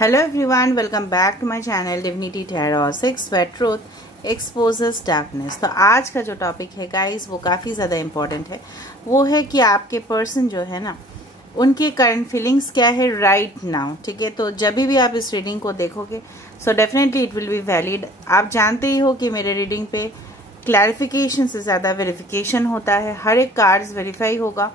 Hello everyone, welcome back to my channel Divinity Tarot 6 where truth exposes darkness। तो आज का जो topic है गाइस वो काफ़ी ज़्यादा इम्पोर्टेंट है। वो है कि आपके पर्सन जो है ना उनके करंट फीलिंग्स क्या है राइट नाउ। ठीक है, तो जब भी आप इस रीडिंग को देखोगे so definitely it will be valid. आप जानते ही हो कि मेरे रीडिंग पे क्लैरिफिकेशन से ज़्यादा वेरिफिकेशन होता है। हर एक कार्ड्स वेरीफाई होगा,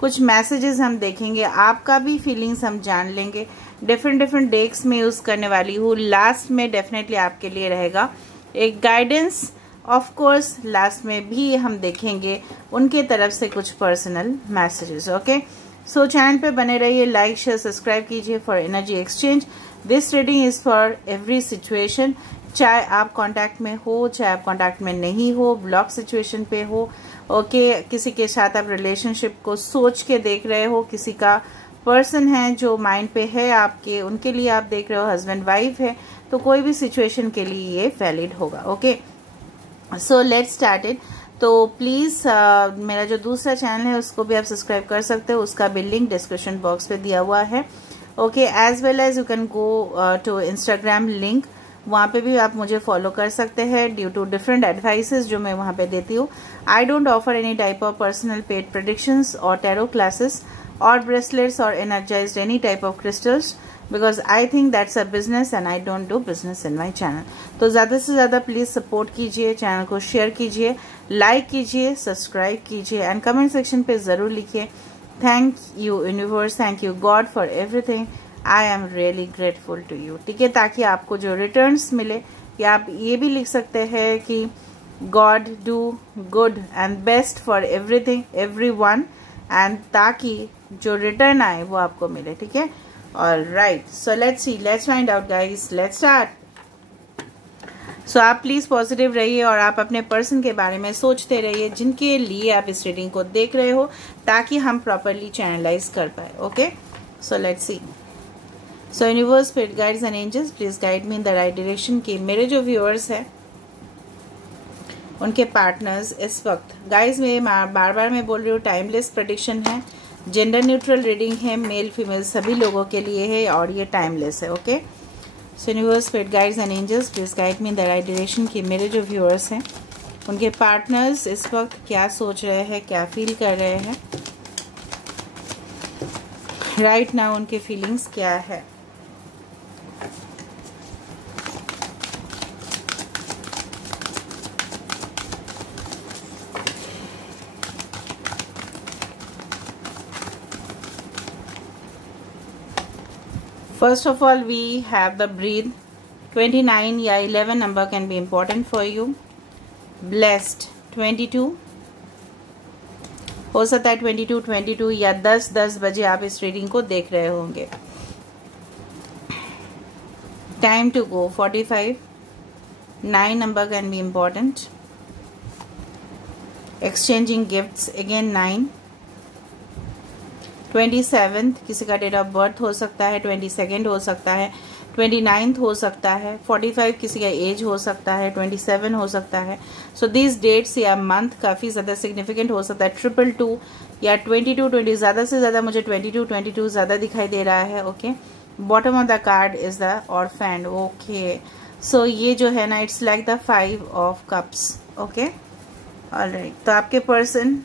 कुछ मैसेजेस हम देखेंगे, आपका भी फीलिंग्स हम जान लेंगे। डिफरेंट डेक्स में यूज़ करने वाली हूँ। लास्ट में डेफिनेटली आपके लिए रहेगा एक गाइडेंस। ऑफ कोर्स लास्ट में भी हम देखेंगे उनके तरफ से कुछ पर्सनल मैसेजेस। ओके, सो चैनल पे बने रहिए, लाइक शेयर सब्सक्राइब कीजिए for energy exchange. This reading is for every situation, चाहे आप कांटेक्ट में हो चाहे आप कांटेक्ट में नहीं हो, ब्लॉक सिचुएशन पे हो। ओके, किसी के साथ आप रिलेशनशिप को सोच के देख रहे हो, किसी का पर्सन है जो माइंड पे है आपके, उनके लिए आप देख रहे हो, हस्बैंड वाइफ है, तो कोई भी सिचुएशन के लिए ये वैलिड होगा। Okay, so let's start it. तो प्लीज़ मेरा जो दूसरा चैनल है उसको भी आप सब्सक्राइब कर सकते हो, उसका भी लिंक डिस्क्रिप्शन बॉक्स पे दिया हुआ है। Okay, as well as you can go to Instagram link, वहाँ पे भी आप मुझे फॉलो कर सकते हैं ड्यू टू डिफरेंट एडवाइसेस जो मैं वहाँ पे देती हूँ। I don't offer any type of personal paid predictions और टैरो क्लासेस और ब्रेसलेट्स और energised any type of crystals because I think that's a business and I don't do business in my channel. तो ज़्यादा से ज़्यादा please support कीजिए, channel को share कीजिए, लाइक कीजिए, सब्सक्राइब कीजिए एंड कमेंट सेक्शन पे ज़रूर लिखिए thank you universe, thank you God for everything, I am really grateful to you. ठीक है, ताकि आपको जो रिटर्न्स मिले, या आप ये भी लिख सकते हैं कि God do good and best for everything everyone, and ताकि जो रिटर्न आए वो आपको मिले। ठीक है, all right, so let's see, let's find out guys, let's start. So आप प्लीज पॉजिटिव रहिए और आप अपने पर्सन के बारे में सोचते रहिए जिनके लिए आप इस रीडिंग को देख रहे हो, ताकि हम प्रॉपरली चैनलाइज कर पाए। Okay, so let's see. So universe, spirit guides and angels, please guide me in the right direction कि मेरे जो व्यूअर्स हैं उनके पार्टनर्स इस वक्त, गाइज मैं बार बार मैं बोल रही हूँ टाइमलेस प्रेडिक्शन है, जेंडर न्यूट्रल रीडिंग है, मेल फीमेल सभी लोगों के लिए है और ये टाइमलेस है। Okay, so universe, spirit guides and angels, please guide me in the right direction कि मेरे जो व्यूअर्स हैं उनके पार्टनर्स इस वक्त क्या सोच रहे हैं, क्या फील कर रहे हैं राइट नाउ, उनके फीलिंग्स क्या है। First of all, we have the breathe. 29 या 11 number can be important for you. Blessed 22 हो सकता है, 22 या 10 बजे आप इस रीडिंग को देख रहे होंगे। Time to go 45, 9 number can be important. Exchanging gifts again 9, 27 किसी का डेट ऑफ बर्थ हो सकता है, 22 हो सकता है, 29 हो सकता है, 45 किसी का एज हो सकता है, 27 हो सकता है। सो दीज डेट्स या मंथ काफ़ी ज़्यादा सिग्निफिकेंट हो सकता है। 222 या 22 ज़्यादा से ज़्यादा मुझे 22 ज़्यादा दिखाई दे रहा है। Okay, bottom of the card is the orphaned. Okay, so ये जो है ना it's like the 5 of cups. Okay, all right, तो आपके पर्सन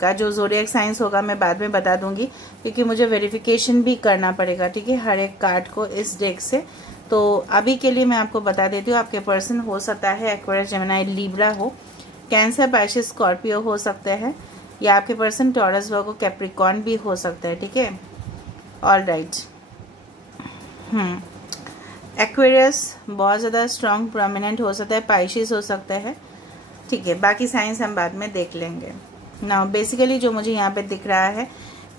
का जो ज़ोडिएक साइंस होगा मैं बाद में बता दूंगी क्योंकि मुझे वेरिफिकेशन भी करना पड़ेगा। ठीक है, हर एक कार्ड को इस डेक से। तो अभी के लिए मैं आपको बता देती हूँ, आपके पर्सन हो सकता है एक्वेरियस, जेमिनी, लिब्रा हो, कैंसर, पाइसेस, स्कॉर्पियो हो सकते हैं, या आपके पर्सन टॉरस, वर्गो, कैप्रिकॉर्न भी हो सकता है। ठीक है, ऑलराइट, एक्वेरियस बहुत ज़्यादा स्ट्रॉन्ग प्रोमिनेंट हो सकता है, पाइसेस हो सकता है। ठीक है, बाकी साइंस हम बाद में देख लेंगे। ना बेसिकली जो मुझे यहाँ पे दिख रहा है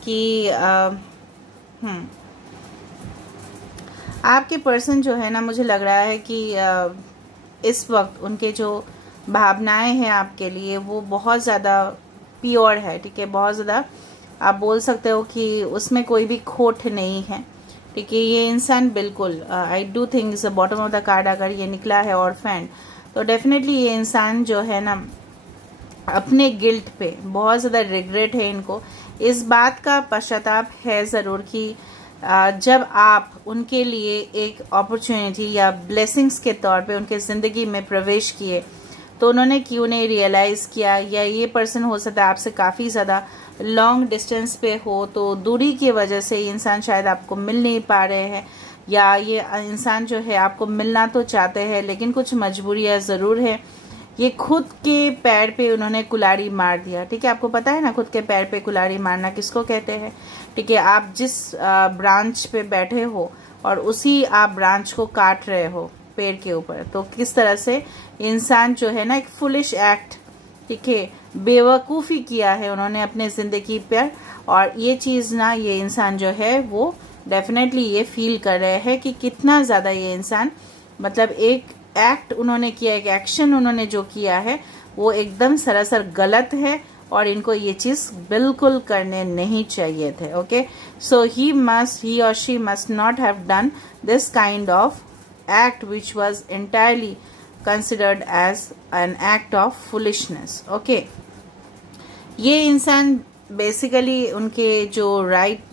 कि आपके पर्सन जो है ना, मुझे लग रहा है कि इस वक्त उनके जो भावनाएं हैं आपके लिए वो बहुत ज़्यादा प्योर है। ठीक है, बहुत ज़्यादा आप बोल सकते हो कि उसमें कोई भी खोट नहीं है। ठीक है, ये इंसान बिल्कुल I do think is the bottom of the card अगर ये निकला है और फैंड, तो डेफिनेटली ये इंसान जो है ना अपने गिल्ट पे बहुत ज़्यादा रिग्रेट है, इनको इस बात का पश्चाताप है ज़रूर कि जब आप उनके लिए एक अपॉर्चुनिटी या ब्लेसिंग्स के तौर पे उनके ज़िंदगी में प्रवेश किए, तो उन्होंने क्यों नहीं रियलाइज़ किया, या ये पर्सन हो सकता है आपसे काफ़ी ज़्यादा लॉन्ग डिस्टेंस पे हो, तो दूरी की वजह से ये इंसान शायद आपको मिल नहीं पा रहे हैं, या ये इंसान जो है आपको मिलना तो चाहते हैं लेकिन कुछ मजबूरियाँ ज़रूर है। ये खुद के पैर पे उन्होंने कुल्हाड़ी मार दिया, ठीक है। आपको पता है ना खुद के पैर पे कुल्हाड़ी मारना किसको कहते हैं, ठीक है। आप जिस ब्रांच पे बैठे हो और उसी आप ब्रांच को काट रहे हो पेड़ के ऊपर, तो किस तरह से इंसान जो है ना एक फुलिश एक्ट, ठीक है, बेवकूफ़ी किया है उन्होंने अपने ज़िंदगी पर। और ये चीज़ ना ये इंसान जो है वो डेफिनेटली ये फील कर रहे हैं कि कितना ज़्यादा ये इंसान, मतलब एक एक्ट उन्होंने किया, एक एक्शन उन्होंने जो किया है वो एकदम सरासर गलत है और इनको ये चीज़ बिल्कुल करने नहीं चाहिए थे। ओके, सो ही और she must not have done this kind of act which was entirely considered as an act of foolishness. Okay, ये इंसान बेसिकली उनके जो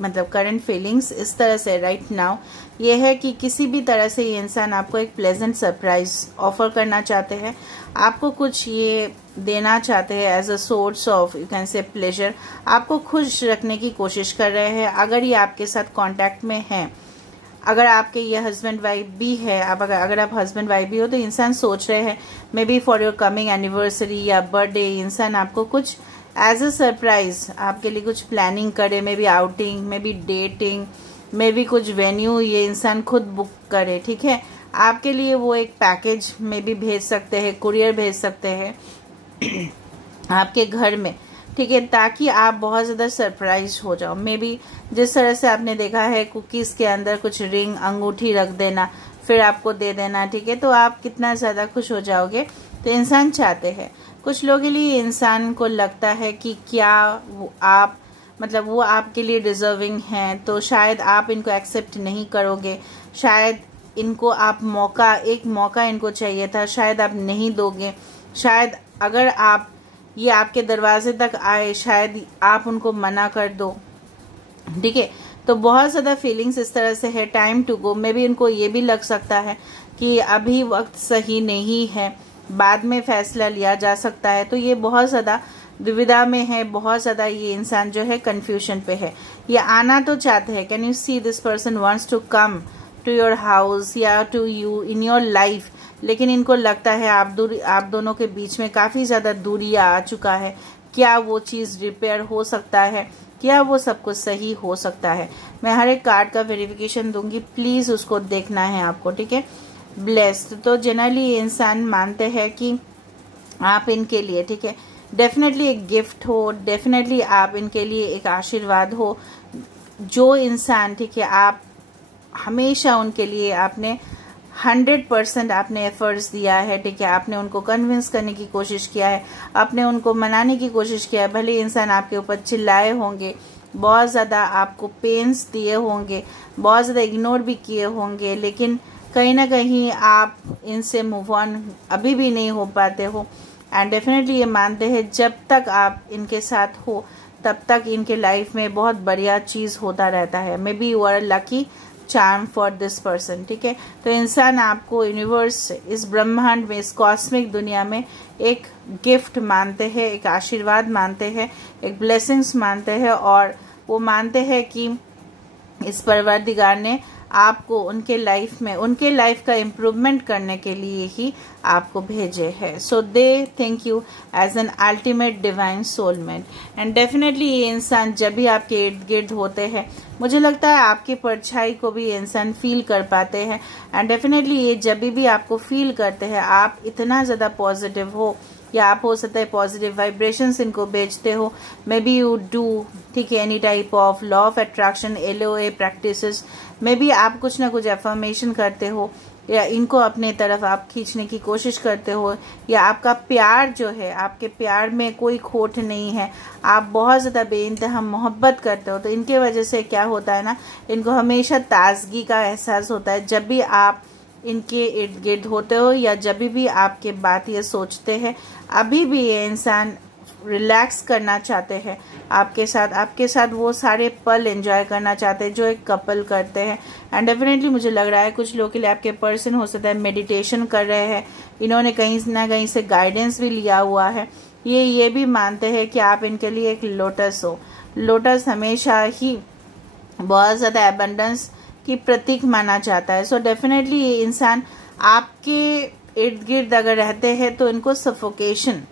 मतलब करंट फीलिंग्स इस तरह से राइट नाउ ये है कि किसी भी तरह से ये इंसान आपको एक प्लेजेंट सरप्राइज ऑफर करना चाहते हैं, आपको कुछ ये देना चाहते हैं as a source of you can say pleasure, आपको खुश रखने की कोशिश कर रहे हैं। अगर ये आपके साथ कांटेक्ट में हैं, अगर आपके ये हस्बैंड वाइफ भी है, अगर आप हस्बैंड वाइफ भी हो, तो इंसान सोच रहे हैं may be for your coming anniversary या बर्थडे इंसान आपको कुछ एज अ सरप्राइज आपके लिए कुछ प्लानिंग करे, may be outing, may be dating, may be कुछ वेन्यू ये इंसान खुद बुक करे, ठीक है। आपके लिए वो एक पैकेज मे बी भेज सकते हैं, कुरियर भेज सकते हैं आपके घर में, ठीक है, ताकि आप बहुत ज़्यादा सरप्राइज हो जाओ। मे बी जिस तरह से आपने देखा है कुकीज़ के अंदर कुछ रिंग अंगूठी रख देना फिर आपको दे देना, ठीक है, तो आप कितना ज़्यादा खुश हो जाओगे। तो इंसान चाहते हैं, कुछ लोगों के लिए इंसान को लगता है कि क्या आप मतलब वो आपके लिए डिजर्विंग हैं, तो शायद आप इनको एक्सेप्ट नहीं करोगे, शायद इनको आप एक मौका इनको चाहिए था, शायद आप नहीं दोगे, शायद अगर आप ये आपके दरवाजे तक आए शायद आप उनको मना कर दो, ठीक है। तो बहुत ज़्यादा फीलिंग्स इस तरह से है, time to go. Maybe इनको ये भी लग सकता है कि अभी वक्त सही नहीं है, बाद में फैसला लिया जा सकता है। तो ये बहुत ज़्यादा दुविधा में है, बहुत ज़्यादा ये इंसान जो है कंफ्यूजन पे है। ये आना तो चाहते हैं, can you see this person wants to come to your house या to you in your life, लेकिन इनको लगता है आप दोनों के बीच में काफ़ी ज़्यादा दूरी आ चुका है। क्या वो चीज़ रिपेयर हो सकता है, क्या वो सब कुछ सही हो सकता है। मैं हर एक कार्ड का वेरिफिकेशन दूंगी, प्लीज़ उसको देखना है आपको, ठीक है। ब्लेस्ड, तो जनरली ये इंसान मानते हैं कि आप इनके लिए, ठीक है, डेफिनेटली एक गिफ्ट हो, डेफिनेटली आप इनके लिए एक आशीर्वाद हो। जो इंसान, ठीक है, आप हमेशा उनके लिए आपने 100% आपने एफर्ट्स दिया है, ठीक है, आपने उनको कन्विंस करने की कोशिश किया है, आपने उनको मनाने की कोशिश किया है। भले इंसान आपके ऊपर चिल्लाए होंगे, बहुत ज़्यादा आपको पेन्स दिए होंगे, बहुत ज़्यादा इग्नोर भी किए होंगे, लेकिन कहीं ना कहीं आप इनसे मूव ऑन अभी भी नहीं हो पाते हो। एंड डेफिनेटली ये मानते हैं जब तक आप इनके साथ हो तब तक इनके लाइफ में बहुत बढ़िया चीज़ होता रहता है। Maybe you are lucky charm for this person, ठीक है। तो इंसान आपको यूनिवर्स, इस ब्रह्मांड में, इस कॉस्मिक दुनिया में एक गिफ्ट मानते हैं, एक आशीर्वाद मानते हैं, एक ब्लेसिंग्स मानते हैं, और वो मानते हैं कि इस परवरदिगार ने आपको उनके लाइफ में, उनके लाइफ का इम्प्रूवमेंट करने के लिए ही आपको भेजे है। So they think you as an ultimate divine soulmate. And definitely ये इंसान जब भी आपके इर्द गिर्द होते हैं, मुझे लगता है आपकी परछाई को भी ये इंसान फील कर पाते हैं। एंड डेफिनेटली ये जब भी आपको फील करते हैं, आप इतना ज़्यादा पॉजिटिव हो, या आप हो सकता है पॉजिटिव वाइब्रेशंस इनको भेजते हो। मे बी यू डू, ठीक है, any type of law of attraction, LOA practices. May be आप कुछ ना कुछ एफर्मेशन करते हो, या इनको अपने तरफ आप खींचने की कोशिश करते हो, या आपका प्यार जो है, आपके प्यार में कोई खोट नहीं है, आप बहुत ज़्यादा बेइंतहा मोहब्बत करते हो। तो इनके वजह से क्या होता है ना, इनको हमेशा ताजगी का एहसास होता है जब भी आप इनके इर्द गिर्द होते हो, या जब भी आपके बात ये सोचते हैं। अभी भी ये इंसान रिलैक्स करना चाहते हैं आपके साथ वो सारे पल एंजॉय करना चाहते हैं जो एक कपल करते हैं। एंड डेफिनेटली मुझे लग रहा है कुछ लोगों के लिए आपके पर्सन हो सकता है मेडिटेशन कर रहे हैं, इन्होंने कहीं ना कहीं से गाइडेंस भी लिया हुआ है। ये भी मानते हैं कि आप इनके लिए एक लोटस हो। लोटस हमेशा ही बहुत ज़्यादा एबंडेंस की प्रतीक माना जाता है। सो डेफिनेटली ये इंसान आपके इर्द गिर्द अगर रहते हैं तो इनको सफोकेशन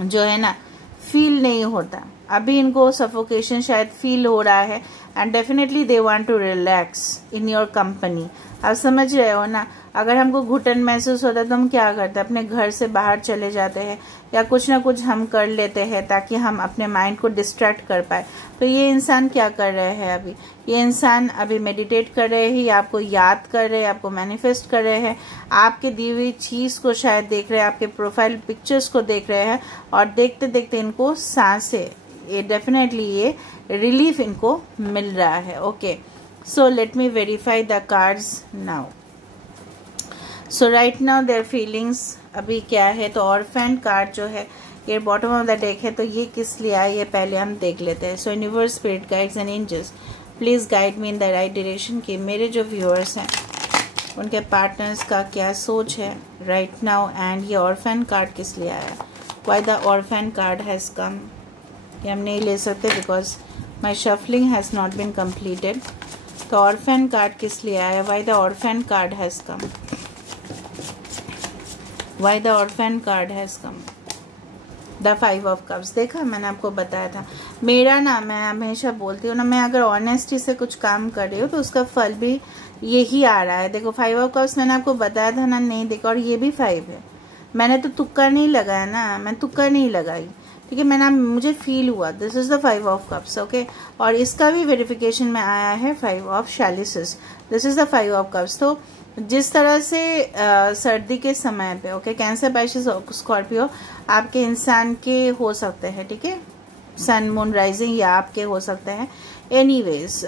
जो है ना फील नहीं होता। अभी इनको सफोकेशन शायद फील हो रहा है and definitely they want to relax in your company. आप समझ रहे हो ना, अगर हमको घुटन महसूस होता है तो हम क्या करते हैं, अपने घर से बाहर चले जाते हैं या कुछ ना कुछ हम कर लेते हैं ताकि हम अपने माइंड को डिस्ट्रैक्ट कर पाए। तो ये इंसान क्या कर रहे हैं, अभी ये इंसान अभी मेडिटेट कर रहे हैं, आपको याद कर रहे हैं, आपको मैनिफेस्ट कर रहे हैं, आपके दी हुई चीज को शायद देख रहे हैं, आपके प्रोफाइल पिक्चर्स को देख रहे हैं और देखते देखते इनको सांसें, ये डेफिनेटली ये रिलीफ इनको मिल रहा है। Okay, so let me verify the cards now. So right now their feelings अभी क्या है, तो ऑर्फेन कार्ड जो है ये बॉटम ऑफ द डेक है, तो ये किस लिए आया ये पहले हम देख लेते हैं। So universe, spirit guides and angels please guide me in the right direction कि मेरे जो व्यूअर्स हैं उनके पार्टनर्स का क्या सोच है राइट नाउ। एंड ये ऑर्फेन कार्ड किस लिए आया, why the orphan card has come, ये हम नहीं ले सकते because my shuffling has not been completed. तो ऑर्फेन कार्ड किस लिए आया, why the orphan card has come, why the orphan card has come. The 5 of cups, देखा मैंने आपको बताया था, मेरा ना मैं हमेशा बोलती हूँ ना, मैं अगर ऑनेस्टी से कुछ काम कर रही हूँ तो उसका फल भी यही आ रहा है। देखो 5 ऑफ कप्स मैंने आपको बताया था ना, नहीं देखा, और ये भी 5 है। मैंने तो तुक्का नहीं लगाया ना, मैं तुक्का नहीं लगाई, ठीक है, मैंने मुझे फील हुआ this is the 5 of cups. Okay, और इसका भी वेरिफिकेशन में आया है 5 of chalices, this is the 5 of cups. तो जिस तरह से सर्दी के समय पे, ओके, कैंसर, पाइसेस, स्कॉर्पियो आपके इंसान के हो सकते हैं, ठीक है, सन मून राइजिंग या आपके हो सकते हैं। एनीवेज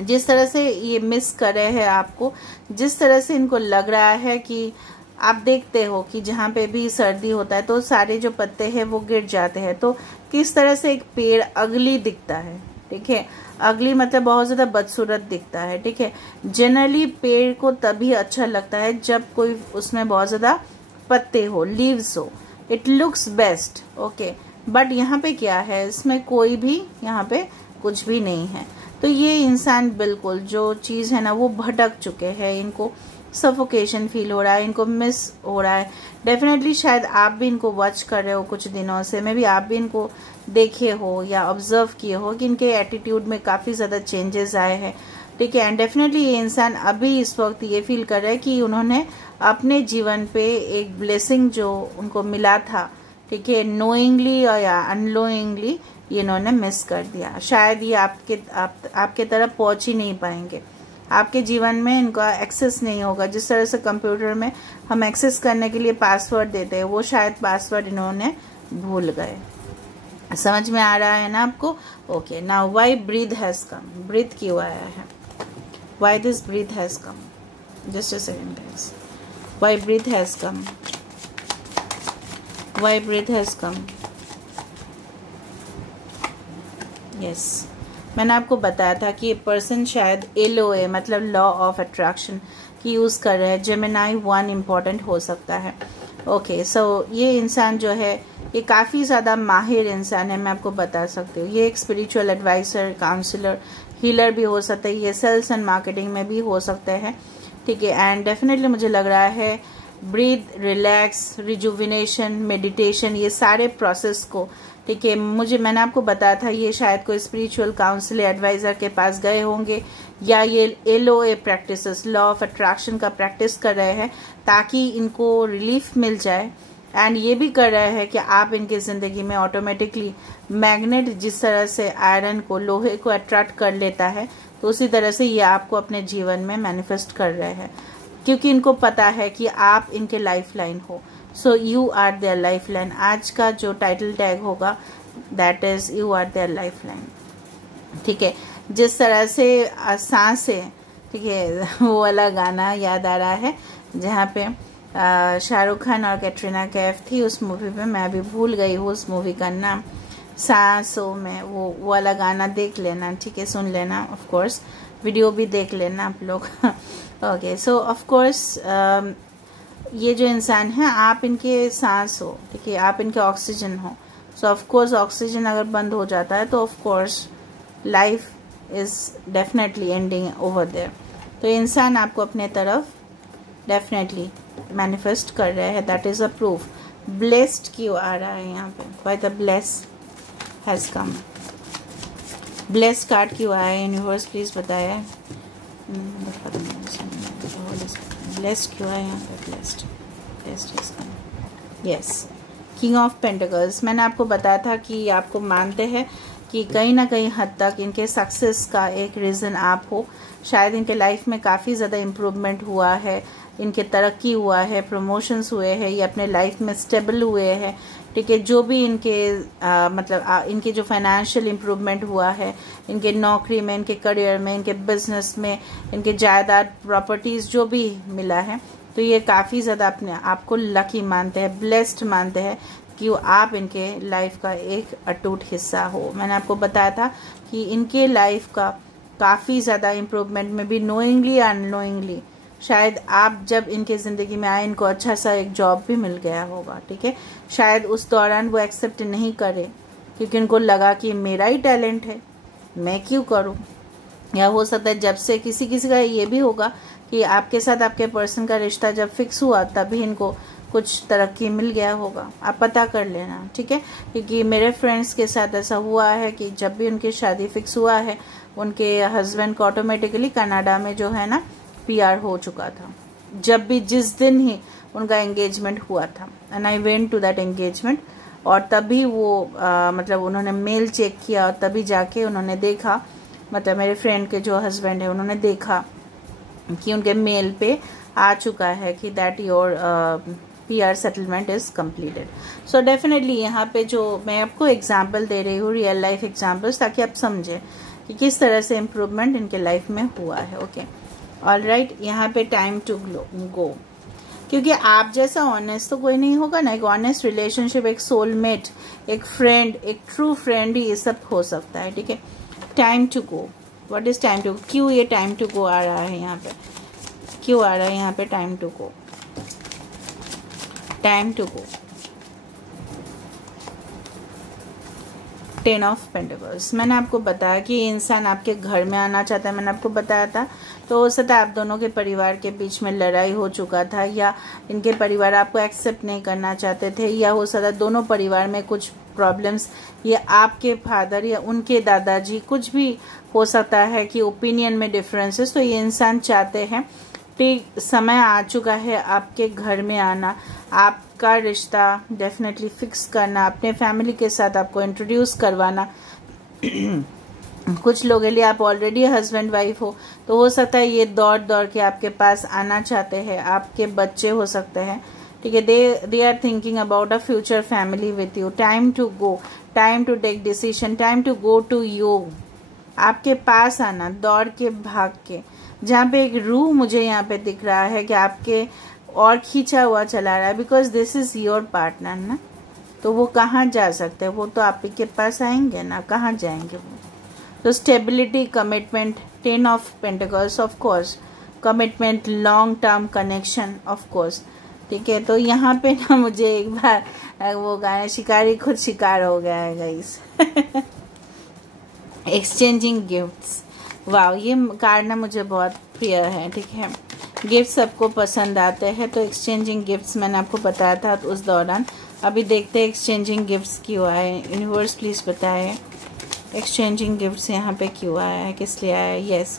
जिस तरह से ये मिस कर रहे हैं आपको, जिस तरह से इनको लग रहा है कि आप देखते हो कि जहाँ पे भी सर्दी होता है तो सारे जो पत्ते हैं वो गिर जाते हैं, तो किस तरह से एक पेड़ अगली दिखता है, ठीक है, अगली मतलब बहुत ज्यादा बदसूरत दिखता है, ठीक है। जनरली पेड़ को तभी अच्छा लगता है जब कोई उसमें बहुत ज्यादा पत्ते हो, लीव्स हो, it looks best. Okay, but यहाँ पे क्या है, इसमें कोई भी यहाँ पे कुछ भी नहीं है। तो ये इंसान बिल्कुल जो चीज है ना वो भटक चुके हैं, इनको सफोकेशन फील हो रहा है, इनको मिस हो रहा है। डेफिनेटली शायद आप भी इनको वॉच कर रहे हो कुछ दिनों से, मे भी आप भी इनको देखे हो या ऑब्जर्व किए हो कि इनके एटीट्यूड में काफ़ी ज़्यादा चेंजेस आए हैं, ठीक है। एंड डेफिनेटली ये इंसान अभी इस वक्त ये फील कर रहा है कि उन्होंने अपने जीवन पे एक ब्लेसिंग जो उनको मिला था, ठीक है, नोइंगली या अननोइंगली ये इन्होंने मिस कर दिया। शायद ये आपके तरफ पहुंच ही नहीं पाएंगे, आपके जीवन में इनका एक्सेस नहीं होगा। जिस तरह से कंप्यूटर में हम एक्सेस करने के लिए पासवर्ड देते हैं, वो शायद पासवर्ड इन्होंने भूल गए। समझ में आ रहा है ना आपको? Okay, now why breath has come, breath क्यों आया है, why this breath has come, just a second guys, why breath has come, why breath has come. Yes, मैंने आपको बताया था कि ये पर्सन शायद LOA मतलब लॉ ऑफ अट्रैक्शन की यूज कर रहे हैं। जेमिनाई 1 इम्पॉर्टेंट हो सकता है। ओके, सो ये इंसान जो है ये काफ़ी ज़्यादा माहिर इंसान है, मैं आपको बता सकती हूँ। ये एक स्पिरिचुअल एडवाइसर, काउंसलर, हीलर भी हो सकता है, ये सेल्स एंड मार्केटिंग में भी हो सकते हैं, ठीक है। एंड डेफिनेटली मुझे लग रहा है ब्रीथ, रिलैक्स, रिजुविनेशन, मेडिटेशन, ये सारे प्रोसेस को, ठीक है, मैंने आपको बताया था ये शायद कोई स्पिरिचुअल काउंसलर एडवाइजर के पास गए होंगे या ये LOA practices, law of attraction का प्रैक्टिस कर रहे हैं ताकि इनको रिलीफ मिल जाए। एंड ये भी कर रहे हैं कि आप इनकी ज़िंदगी में ऑटोमेटिकली मैग्नेट जिस तरह से आयरन को, लोहे को अट्रैक्ट कर लेता है, तो उसी तरह से ये आपको अपने जीवन में मैनिफेस्ट कर रहे हैं, क्योंकि इनको पता है कि आप इनके लाइफ लाइन हो। So you are their life line. आज का जो टाइटल टैग होगा that is you are their life line, ठीक है। जिस तरह से सांसें, ठीक है, वो वाला गाना याद आ रहा है जहाँ पे शाहरुख खान और कैटरीना कैफ थी उस मूवी में, मैं अभी भूल गई हूँ उस मूवी का नाम। सांसों में वो वाला गाना देख लेना, ठीक है, सुन लेना, ऑफ कोर्स वीडियो भी देख लेना आप लोग। ओके, सो ऑफ कोर्स ये जो इंसान है, आप इनके सांस हो, ठीक है, आप इनके ऑक्सीजन हो। सो ऑफ कोर्स ऑक्सीजन अगर बंद हो जाता है तो of course life is definitely ending over there. तो इंसान आपको अपने तरफ डेफिनेटली मैनिफेस्ट कर रहे हैं, that is a proof. Blessed क्यों आ रहा है यहाँ पे, why the bless has come, blessed card क्यों आया है यूनिवर्स, प्लीज बताया। ब्लेस्ड क्यों आया यहाँ पे, blessed is come, yes, king of pentacles. मैंने आपको बताया था कि आपको मानते हैं कि कहीं ना कहीं हद तक इनके सक्सेस का एक रीज़न आप हो। शायद इनके लाइफ में काफ़ी ज़्यादा इम्प्रूवमेंट हुआ है, इनके तरक्की हुआ है, प्रमोशंस हुए हैं, ये अपने लाइफ में स्टेबल हुए हैं, ठीक है। जो भी इनके इनके जो फाइनेंशियल इम्प्रूवमेंट हुआ है, इनके नौकरी में, इनके करियर में, इनके बिजनेस में, इनके जायदाद प्रॉपर्टीज़ जो भी मिला है, तो ये काफ़ी ज़्यादा अपने आप को लकी मानते हैं, ब्लेस्ड मानते हैं कि आप इनके लाइफ का एक अटूट हिस्सा हो। मैंने आपको बताया था कि इनके लाइफ का काफ़ी ज़्यादा इम्प्रूवमेंट में भी नोइंगली या अननोइंगली, शायद आप जब इनके ज़िंदगी में आए इनको अच्छा सा एक जॉब भी मिल गया होगा, ठीक है। शायद उस दौरान वो एक्सेप्ट नहीं करे क्योंकि उनको लगा कि मेरा ही टैलेंट है, मैं क्यों करूं। या हो सकता है जब से किसी किसी का ये भी होगा कि आपके साथ आपके पर्सन का रिश्ता जब फिक्स हुआ तभी इनको कुछ तरक्की मिल गया होगा, आप पता कर लेना, ठीक है। क्योंकि मेरे फ्रेंड्स के साथ ऐसा हुआ है कि जब भी उनकी शादी फिक्स हुआ है, उनके हस्बैंड को ऑटोमेटिकली कनाडा में जो है ना PR हो चुका था, जब भी जिस दिन ही उनका एंगेजमेंट हुआ था। And I went to that engagement, और तभी वो मतलब उन्होंने मेल चेक किया और तभी जाके उन्होंने देखा, मतलब मेरे फ्रेंड के जो हस्बैंड है उन्होंने देखा कि उनके मेल पे आ चुका है कि that your PR settlement is completed. So definitely यहाँ पे जो मैं आपको एग्जाम्पल दे रही हूँ, रियल लाइफ एग्जाम्पल्स, ताकि आप समझें कि किस तरह से इम्प्रूवमेंट इनके लाइफ में हुआ है। ओके, ऑलराइट, यहाँ पे टाइम टू गो, क्योंकि आप जैसा ऑनेस्ट तो कोई नहीं होगा ना। एक ऑनेस्ट रिलेशनशिप, एक सोलमेट, एक फ्रेंड, एक ट्रू फ्रेंड ही ये सब हो सकता है, ठीक है। Time to go, what is time to, क्यों ये टाइम टू गो आ रहा है यहाँ पे, क्यों आ रहा है यहाँ पे time to go, time to go. 10 of pentacles, मैंने आपको बताया कि ये इंसान आपके घर में आना चाहता है, मैंने आपको बताया था। तो हो सकता है आप दोनों के परिवार के बीच में लड़ाई हो चुका था, या इनके परिवार आपको एक्सेप्ट नहीं करना चाहते थे, या हो सकता है दोनों परिवार में कुछ प्रॉब्लम्स, या आपके फादर या उनके दादाजी, कुछ भी हो सकता है कि ओपिनियन में डिफरेंसेस। तो ये इंसान चाहते हैं कि समय आ चुका है आपके घर में आना, आपका रिश्ता डेफिनेटली फिक्स करना, अपने फैमिली के साथ आपको इंट्रोड्यूस करवाना। कुछ लोगों के लिए आप ऑलरेडी हस्बैंड वाइफ हो, तो हो सकता है ये दौड़ दौड़ के आपके पास आना चाहते हैं, आपके बच्चे हो सकते हैं, ठीक है। They are thinking about a future family with you. Time to go, time to take decision, time to go to you, आपके पास आना, दौड़ के, भाग के। जहाँ पे एक रूह मुझे यहाँ पे दिख रहा है कि आपके और खींचा हुआ चला रहा है, because this is your partner ना। तो वो कहाँ जा सकते हैं, वो तो आप ही के पास आएंगे ना, कहाँ जाएंगे वो। तो stability, commitment, 10 of pentacles, of course commitment, long term connection, of course, ठीक है। तो यहाँ पे ना मुझे एक बार वो गाना, शिकारी खुद शिकार हो गया है गाइस। एक्सचेंजिंग गिफ्ट्स, वाह, ये कार्ड ना मुझे बहुत प्रिय है, ठीक है। गिफ्ट सबको पसंद आते हैं, तो एक्सचेंजिंग गिफ्ट्स मैंने आपको बताया था तो उस दौरान। अभी देखते हैं एक्सचेंजिंग गिफ्ट्स क्यों आए, यूनिवर्स प्लीज बताए एक्सचेंजिंग गिफ्ट्स यहाँ पे क्यों आया है, किस लिए आया है। यस,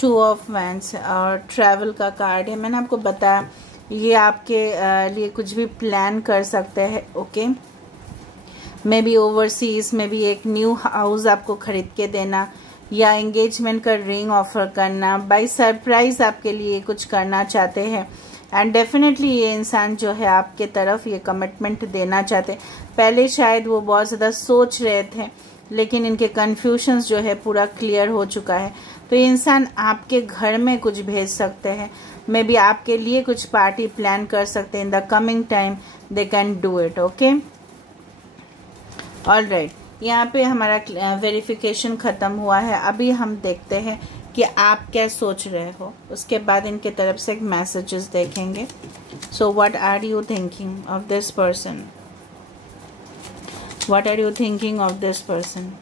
2 ऑफ वैंड्स और ट्रैवल का कार्ड है। मैंने आपको बताया ये आपके लिए कुछ भी प्लान कर सकते हैं, okay. May be overseas, may be एक न्यू हाउस आपको खरीद के देना, या एंगेजमेंट का रिंग ऑफर करना, बाय सरप्राइज आपके लिए कुछ करना चाहते हैं। एंड डेफिनेटली ये इंसान जो है आपके तरफ ये कमिटमेंट देना चाहते हैं। पहले शायद वो बहुत ज़्यादा सोच रहे थे, लेकिन इनके कन्फ्यूजन्स जो है पूरा क्लियर हो चुका है। तो ये इंसान आपके घर में कुछ भेज सकते हैं, मे बी आपके लिए कुछ पार्टी प्लान कर सकते हैं in the coming time, they can do it. Okay, all right, यहाँ पे हमारा वेरिफिकेशन ख़त्म हुआ है। अभी हम देखते हैं कि आप क्या सोच रहे हो, उसके बाद इनके तरफ से एक मैसेजेस देखेंगे। So what are you thinking of this person, what are you thinking of this person.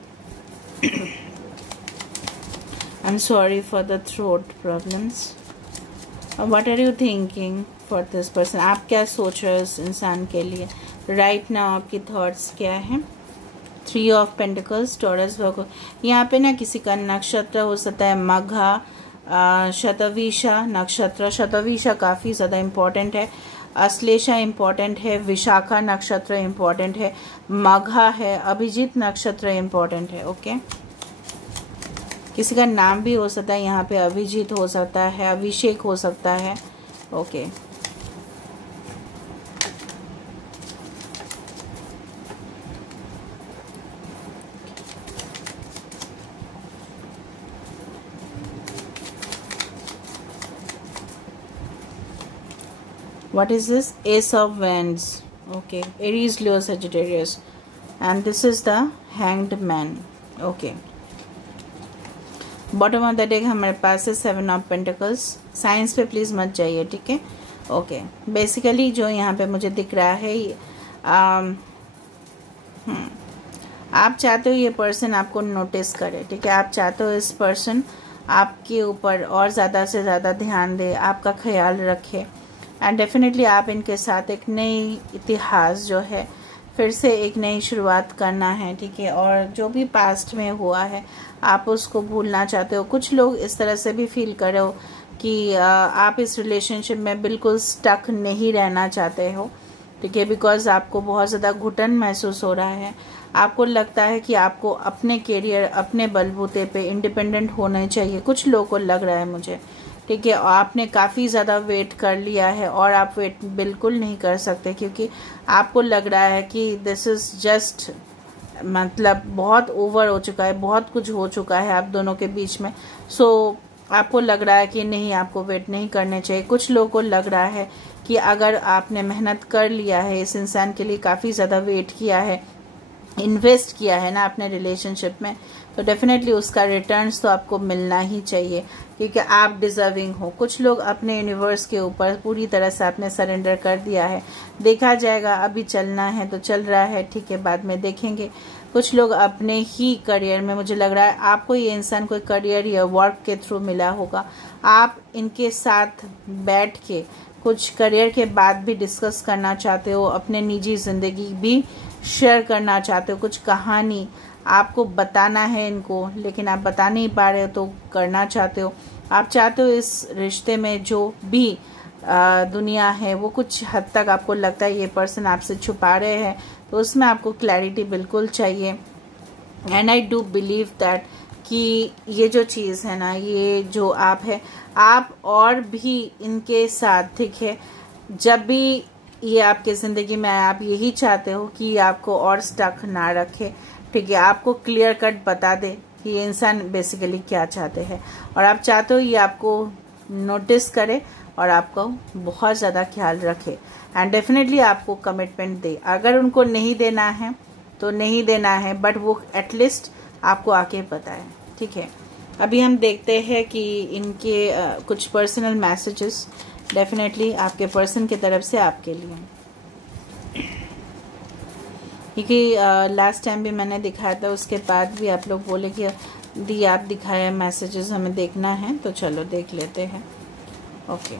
I am sorry for the throat problems. What are you thinking for this person, आप क्या सोच रहे हो इस इंसान के लिए राइट नाउ, आपकी थॉट्स क्या हैं। 3 ऑफ पेंटिकल्स, टॉरस, वर्गो। यहाँ पे ना किसी का नक्षत्र हो सकता है मघा, शतविशा नक्षत्र। शतविशा काफ़ी ज़्यादा इम्पॉर्टेंट है, अश्लेषा इम्पॉर्टेंट है, विशाखा नक्षत्र इम्पॉर्टेंट है, मघा है, अभिजीत नक्षत्र इम्पॉर्टेंट है। ओके, किसी का नाम भी हो सकता है, यहाँ पे अभिजीत हो सकता है, अभिषेक हो सकता है। Okay, what is this? Ace of Wands. Okay, Aries, Leo, Sagittarius, and this is the Hanged Man. Okay, bottom of the deck हमारे पास है 7 ऑफ पेंटिकल्स। साइंस पे प्लीज़ मत जाइए, ठीक है। ओके, बेसिकली जो यहाँ पे मुझे दिख रहा है, आप चाहते हो ये पर्सन आपको नोटिस करे, ठीक है। आप चाहते हो इस पर्सन आपके ऊपर और ज़्यादा से ज़्यादा ध्यान दे, आपका ख्याल रखे, एंड डेफिनेटली आप इनके साथ एक नई इतिहास जो है, फिर से एक नई शुरुआत करना है, ठीक है। और जो भी पास्ट में हुआ है आप उसको भूलना चाहते हो। कुछ लोग इस तरह से भी फील कर रहे हो कि आप इस रिलेशनशिप में बिल्कुल स्टक नहीं रहना चाहते हो, ठीक है, बिकॉज आपको बहुत ज़्यादा घुटन महसूस हो रहा है। आपको लगता है कि आपको अपने कैरियर, अपने बलबूते पे इंडिपेंडेंट होना चाहिए, कुछ लोगों को लग रहा है मुझे, ठीक है। आपने काफ़ी ज़्यादा वेट कर लिया है और आप वेट बिल्कुल नहीं कर सकते, क्योंकि आपको लग रहा है कि दिस इज़ जस्ट, मतलब बहुत ओवर हो चुका है, बहुत कुछ हो चुका है आप दोनों के बीच में। सो आपको लग रहा है कि नहीं, आपको वेट नहीं करने चाहिए। कुछ लोगों को लग रहा है कि अगर आपने मेहनत कर लिया है, इस इंसान के लिए काफ़ी ज़्यादा वेट किया है, इन्वेस्ट किया है ना अपने रिलेशनशिप में, तो डेफिनेटली उसका रिटर्न्स तो आपको मिलना ही चाहिए, क्योंकि आप डिजर्विंग हो। कुछ लोग अपने यूनिवर्स के ऊपर पूरी तरह से आपने सरेंडर कर दिया है, देखा जाएगा, अभी चलना है तो चल रहा है, ठीक है, बाद में देखेंगे। कुछ लोग अपने ही करियर में, मुझे लग रहा है आपको ये इंसान कोई करियर या वर्क के थ्रू मिला होगा, आप इनके साथ बैठ के कुछ करियर के बाद भी डिस्कस करना चाहते हो, अपने निजी ज़िंदगी भी शेयर करना चाहते हो, कुछ कहानी आपको बताना है इनको, लेकिन आप बता नहीं पा रहे हो तो करना चाहते हो। आप चाहते हो इस रिश्ते में जो भी दुनिया है वो कुछ हद तक आपको लगता है ये पर्सन आपसे छुपा रहे हैं, तो उसमें आपको क्लैरिटी बिल्कुल चाहिए। And I do believe that कि ये जो चीज़ है ना, ये जो आप है, आप और भी इनके साथ, ठीक है, जब भी ये आपके ज़िंदगी में आए, आप यही चाहते हो कि आपको और स्टक ना रखे, ठीक है, आपको क्लियर कट बता दे कि ये इंसान बेसिकली क्या चाहते हैं, और आप चाहते हो ये आपको नोटिस करे और आपको बहुत ज़्यादा ख्याल रखे, एंड डेफिनेटली आपको कमिटमेंट दे। अगर उनको नहीं देना है तो नहीं देना है, बट वो एटलीस्ट आपको आके बताए, ठीक है। अभी हम देखते हैं कि इनके कुछ पर्सनल मैसेजेस डेफिनेटली आपके पर्सन की तरफ से आपके लिए, क्योंकि लास्ट टाइम भी मैंने दिखाया था, उसके बाद भी आप लोग बोले कि दी आप दिखाए मैसेजेस हमें देखना है, तो चलो देख लेते हैं। Okay,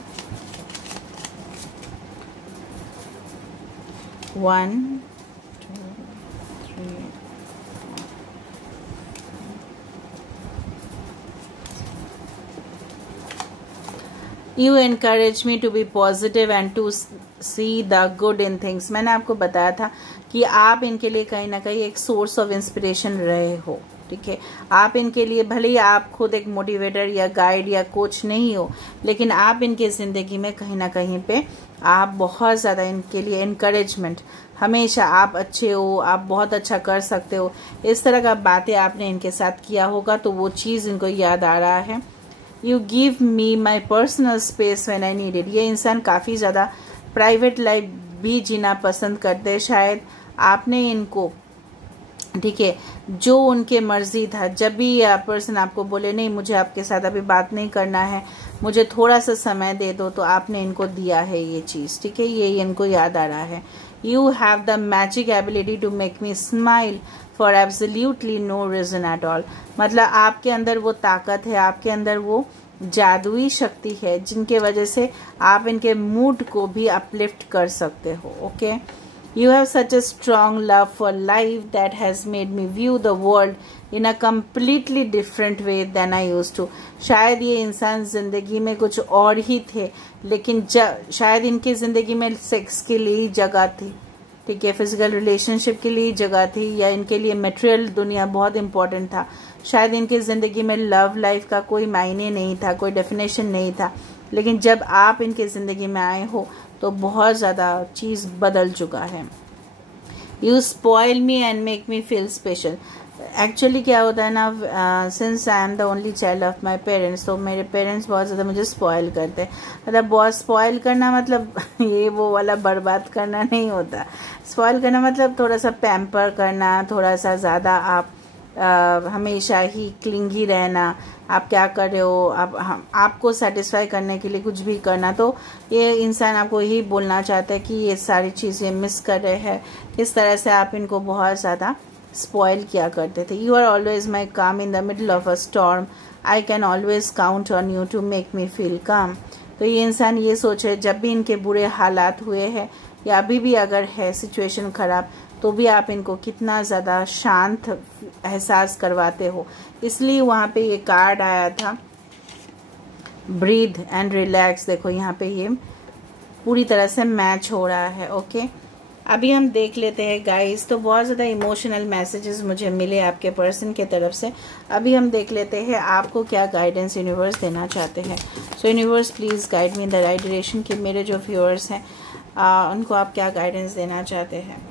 1 2 3 You encourage me to be positive and to see the good in things। मैंने आपको बताया था कि आप इनके लिए कहीं ना कहीं एक सोर्स ऑफ इंस्पिरेशन रहे हो, ठीक है। आप इनके लिए भले ही आप खुद एक मोटिवेटर या गाइड या कोच नहीं हो, लेकिन आप इनके ज़िंदगी में कहीं ना कहीं पे आप बहुत ज़्यादा इनके लिए इनकरेजमेंट, हमेशा आप अच्छे हो, आप बहुत अच्छा कर सकते हो, इस तरह का बातें आपने इनके साथ किया होगा, तो वो चीज़ इनको याद आ रहा है। You give me my personal space when I need it. ये इंसान काफ़ी ज़्यादा प्राइवेट लाइफ भी जीना पसंद करते हैं। शायद आपने इनको, ठीक है, जो उनके मर्जी था, जब भी यह पर्सन आपको बोले नहीं मुझे आपके साथ अभी बात नहीं करना है, मुझे थोड़ा सा समय दे दो, तो आपने इनको दिया है ये चीज़, ठीक है। ये इनको याद आ रहा है। You have the magic ability to make me smile for absolutely no reason at all. मतलब आपके अंदर वो ताकत है, आपके अंदर वो जादुई शक्ति है, जिनके वजह से आप इनके मूड को भी अपलिफ्ट कर सकते हो। Okay, You have such a strong love for life that has made me view the world in a completely different way than I used to. शायद ये इंसान ज़िंदगी में कुछ और ही थे, लेकिन शायद इनकी ज़िंदगी में सेक्स के लिए ही जगह थी, ठीक है, फिजिकल रिलेशनशिप के लिए ही जगह थी, या इनके लिए मटेरियल दुनिया बहुत इम्पोर्टेंट था। शायद इनकी ज़िंदगी में लव लाइफ का कोई मायने नहीं था, कोई डेफिनेशन नहीं था, लेकिन जब आप इनके ज़िंदगी में आए हो तो बहुत ज़्यादा चीज़ बदल चुका है। You spoil me and make me feel special. Actually क्या होता है ना, since I am the only child of my parents, तो मेरे पेरेंट्स बहुत ज़्यादा मुझे स्पॉइल करते हैं। मतलब बहुत स्पॉइल करना मतलब ये वो वाला बर्बाद करना नहीं होता। स्पॉइल करना मतलब थोड़ा सा पैम्पर करना, थोड़ा सा ज़्यादा आप हमेशा ही क्लिंगी रहना, आप क्या कर रहे हो, आपको सेटिस्फाई करने के लिए कुछ भी करना। तो ये इंसान आपको यही बोलना चाहता है कि ये सारी चीज़ें मिस कर रहे हैं, इस तरह से आप इनको बहुत ज़्यादा स्पॉइल किया करते थे। You are always my calm in the middle of a storm, I can always count on you to make me feel calm. तो ये इंसान ये सोचे, जब भी इनके बुरे हालात हुए हैं या अभी भी अगर है सिचुएशन ख़राब, तो भी आप इनको कितना ज़्यादा शांत एहसास करवाते हो। इसलिए वहाँ पे ये कार्ड आया था, ब्रीथ एंड रिलैक्स। देखो यहाँ पे ये पूरी तरह से मैच हो रहा है। ओके, अभी हम देख लेते हैं गाइस। तो बहुत ज़्यादा इमोशनल मैसेजेस मुझे मिले आपके पर्सन के तरफ से। अभी हम देख लेते हैं आपको क्या गाइडेंस यूनिवर्स देना चाहते हैं। So universe please guide me in the right direction, कि मेरे जो व्यूअर्स हैं उनको आप क्या गाइडेंस देना चाहते हैं।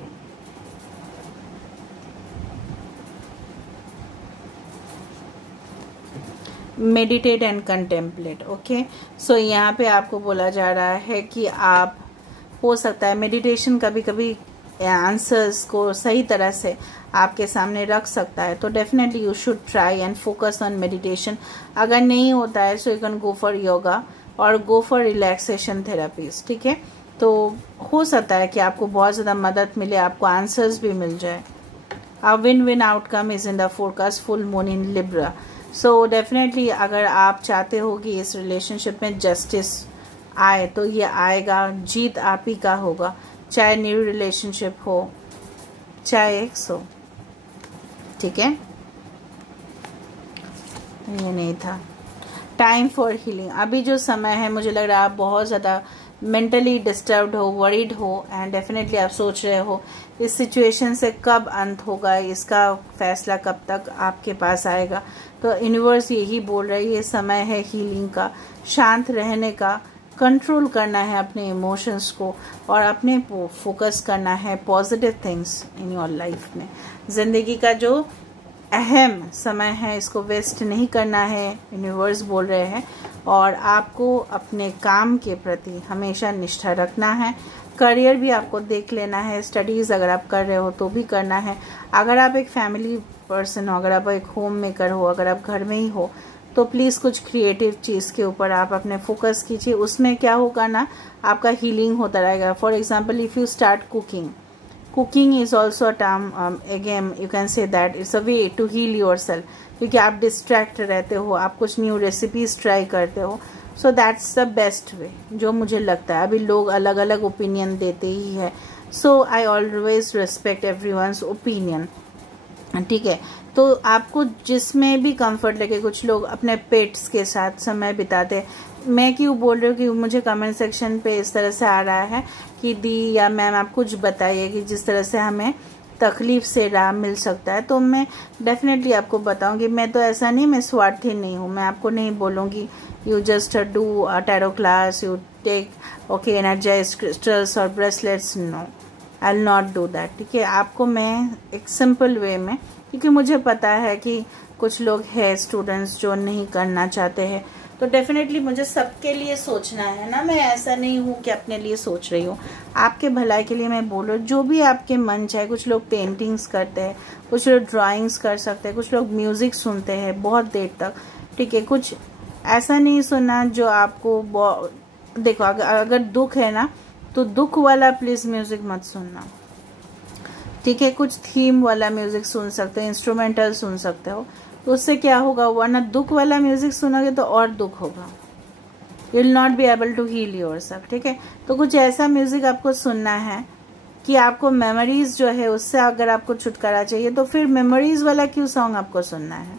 Meditate and contemplate. ओके, सो यहाँ पे आपको बोला जा रहा है कि आप, हो सकता है मेडिटेशन कभी कभी आंसर्स को सही तरह से आपके सामने रख सकता है, तो definitely you should try and focus on meditation. अगर नहीं होता है so you can go for yoga और गो फॉर रिलैक्सेशन थेरापीज, ठीक है। तो हो सकता है कि आपको बहुत ज़्यादा मदद मिले, आपको आंसर्स भी मिल जाए। A win-win outcome is in the forecast, full moon in Libra. So definitely अगर आप चाहते हो कि इस रिलेशनशिप में जस्टिस आए, तो ये आएगा, जीत आप ही का होगा, चाहे न्यू रिलेशनशिप हो चाहे एक्स हो, ठीक है। ये नहीं था टाइम फॉर हीलिंग। अभी जो समय है, मुझे लग रहा है आप बहुत ज़्यादा मेंटली डिस्टर्ब्ड हो, वरीड हो, एंड डेफिनेटली आप सोच रहे हो इस सिचुएशन से कब अंत होगा, इसका फैसला कब तक आपके पास आएगा। तो यूनिवर्स यही बोल रही है, ये समय है हीलिंग का, शांत रहने का, कंट्रोल करना है अपने इमोशंस को और अपने फोकस करना है positive things in your life में। ज़िंदगी का जो अहम समय है इसको वेस्ट नहीं करना है, यूनिवर्स बोल रहे हैं। और आपको अपने काम के प्रति हमेशा निष्ठा रखना है। करियर भी आपको देख लेना है, स्टडीज़ अगर आप कर रहे हो तो भी करना है। अगर आप एक फैमिली पर्सन हो, अगर आप एक होम मेकर हो, अगर आप घर में ही हो, तो प्लीज़ कुछ क्रिएटिव चीज़ के ऊपर आप अपने फोकस कीजिए। उसमें क्या होगा ना, आपका हीलिंग होता रहेगा। For example, if you start cooking, cooking is also a term, again you can say that it's a way to heal yourself, क्योंकि आप डिस्ट्रैक्ट रहते हो, आप कुछ न्यू रेसिपीज़ ट्राई करते हो। So that's the best way, जो मुझे लगता है। अभी लोग अलग अलग ओपिनियन देते ही है, so I always respect everyone's opinion, ठीक है। तो आपको जिसमें भी कंफर्ट लगे, कुछ लोग अपने पेट्स के साथ समय बिताते हैं। मैं क्यों बोल रही हूँ कि मुझे कमेंट सेक्शन पे इस तरह से आ रहा है कि दी या मैम आप कुछ बताइए कि जिस तरह से हमें तकलीफ से राह मिल सकता है, तो मैं डेफिनेटली आपको बताऊंगी। मैं तो ऐसा नहीं, मैं स्वार्थी नहीं हूँ, मैं आपको नहीं बोलूँगी you just do a tarot class, you take okay energize crystals और bracelets. No, I will not do that. ठीक है, आपको मैं एक सिंपल वे में, क्योंकि मुझे पता है कि कुछ लोग हैं स्टूडेंट्स जो नहीं करना चाहते हैं, तो डेफिनेटली मुझे सबके लिए सोचना है ना। मैं ऐसा नहीं हूँ कि अपने लिए सोच रही हूँ, आपके भलाई के लिए मैं बोलो। जो भी आपके मन चाहे, कुछ लोग पेंटिंग्स करते हैं, कुछ लोग ड्राइंग्स कर सकते हैं, कुछ लोग म्यूजिक सुनते हैं बहुत देर तक। ठीक है, कुछ ऐसा नहीं सुनना जो आपको देखो, अगर दुख है ना तो दुख वाला प्लीज म्यूजिक मत सुनना। ठीक है, कुछ थीम वाला म्यूजिक सुन सकते हो, इंस्ट्रूमेंटल सुन सकते हो, तो उससे क्या होगा, वरना दुख वाला म्यूजिक सुनोगे तो और दुख होगा, you will not be able to heal yourself. ठीक है, तो कुछ ऐसा म्यूजिक आपको सुनना है कि आपको मेमोरीज जो है उससे अगर आपको छुटकारा चाहिए, तो फिर मेमोरीज वाला क्यों सॉन्ग आपको सुनना है।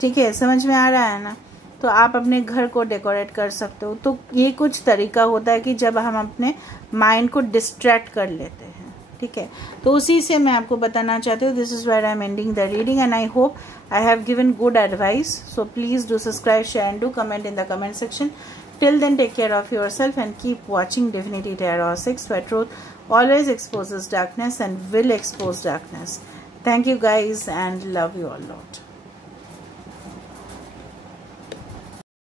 ठीक है, समझ में आ रहा है ना। तो आप अपने घर को डेकोरेट कर सकते हो। तो ये कुछ तरीका होता है कि जब हम अपने माइंड को डिस्ट्रैक्ट कर लेते हैं। ठीक है, तो उसी से मैं आपको बताना चाहती हूँ। This is where I am ending the reading and I hope I have given good advice. So please do subscribe, share and do comment in the comment section. Till then, take care of yourself and keep watching Divinity Tarot 6, where truth always exposes darkness and will expose darkness. Thank you guys and love you all lot.